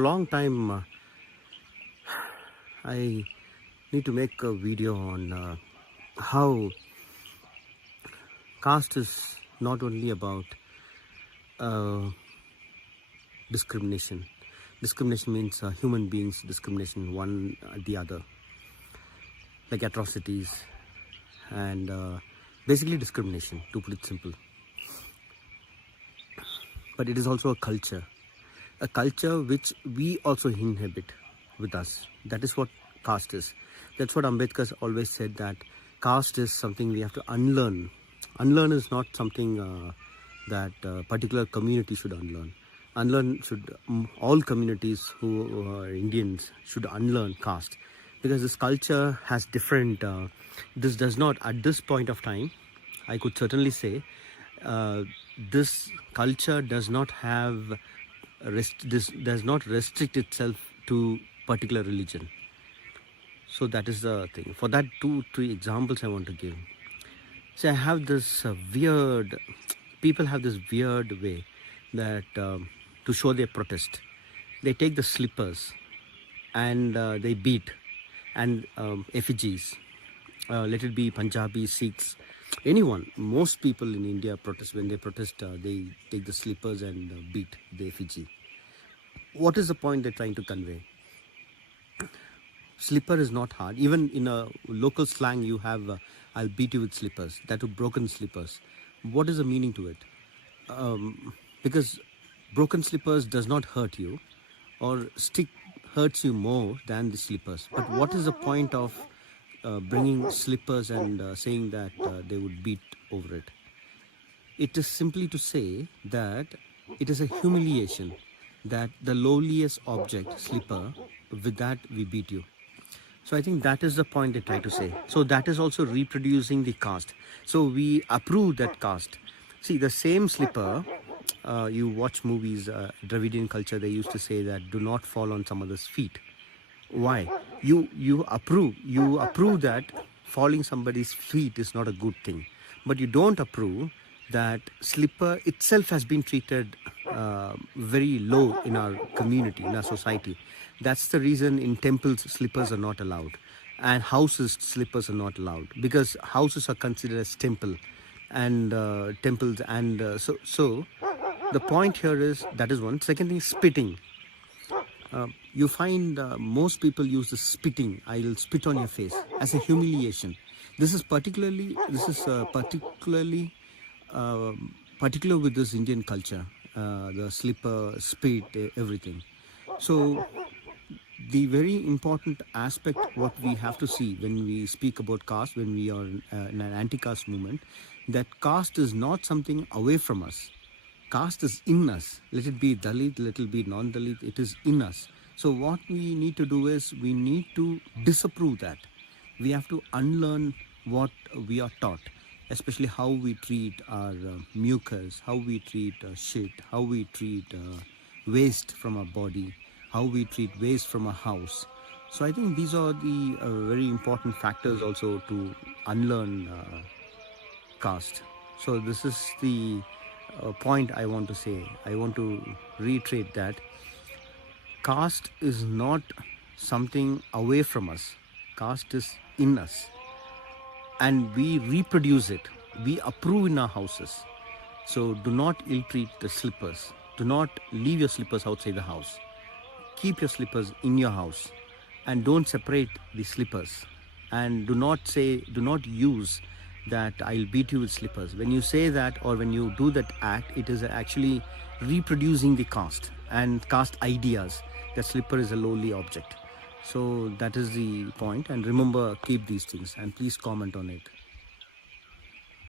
a long time, I need to make a video on how caste is not only about discrimination. Discrimination means human beings discrimination one the other, like atrocities and basically discrimination, to put it simple. But it is also a culture which we also inhabit with us. That is what caste is. That's what Ambedkar always said, that caste is something we have to unlearn. Unlearn is not something that a particular community should unlearn. All communities who are Indians should unlearn caste, because this culture has different, this does not, at this point of time, I could certainly say, this culture does not have, this does not restrict itself to particular religion. So that is the thing. For that, 2-3 examples I want to give. So I have this people have this weird way that to show their protest, they take the slippers and they beat, and effigies, let it be Punjabi, Sikhs, anyone. Most people in India protest. When they protest, they take the slippers and beat the effigy. What is the point they're trying to convey? Slipper is not hard. Even in a local slang, you have I'll beat you with slippers. That would broken slippers. What is the meaning to it? Because broken slippers does not hurt you, or stick hurts you more than the slippers. But what is the point of bringing slippers and saying that they would beat over it? It is simply to say that it is a humiliation, that the lowliest object, slipper, with that we beat you. So I think that is the point they try to say. So that is also reproducing the caste. So we approve that caste. See, the same slipper, you watch movies, Dravidian culture, they used to say that do not fall on some other's feet. Why? You approve that falling somebody's feet is not a good thing. But you don't approve that slipper itself has been treated very low in our community, in our society. That's the reason in temples slippers are not allowed, and houses slippers are not allowed, because houses are considered as temple and temples, and so the point here is, that is one. Second thing, spitting. You find most people use the spitting, I'll spit on your face, as a humiliation. This is particularly particular with this Indian culture, the slipper, spit, everything. So the very important aspect what we have to see when we speak about caste, when we are in an anti-caste movement, that caste is not something away from us. Caste is in us. Let it be Dalit, let it be non-Dalit, it is in us. So what we need to do is, we need to disapprove that. We have to unlearn what we are taught, especially how we treat our mucus, how we treat shit, how we treat waste from our body, how we treat waste from our house. So I think these are the very important factors also to unlearn caste. So this is the point I want to say. I want to reiterate that caste is not something away from us. Caste is in us, and we reproduce it. We approve in our houses. So do not ill-treat the slippers. Do not leave your slippers outside the house. Keep your slippers in your house, and don't separate the slippers. And do not use that I'll beat you with slippers. When you say that, or when you do that act, it is actually reproducing the caste and caste ideas, that slipper is a lowly object. So that is the point. And remember, keep these things, and please comment on it.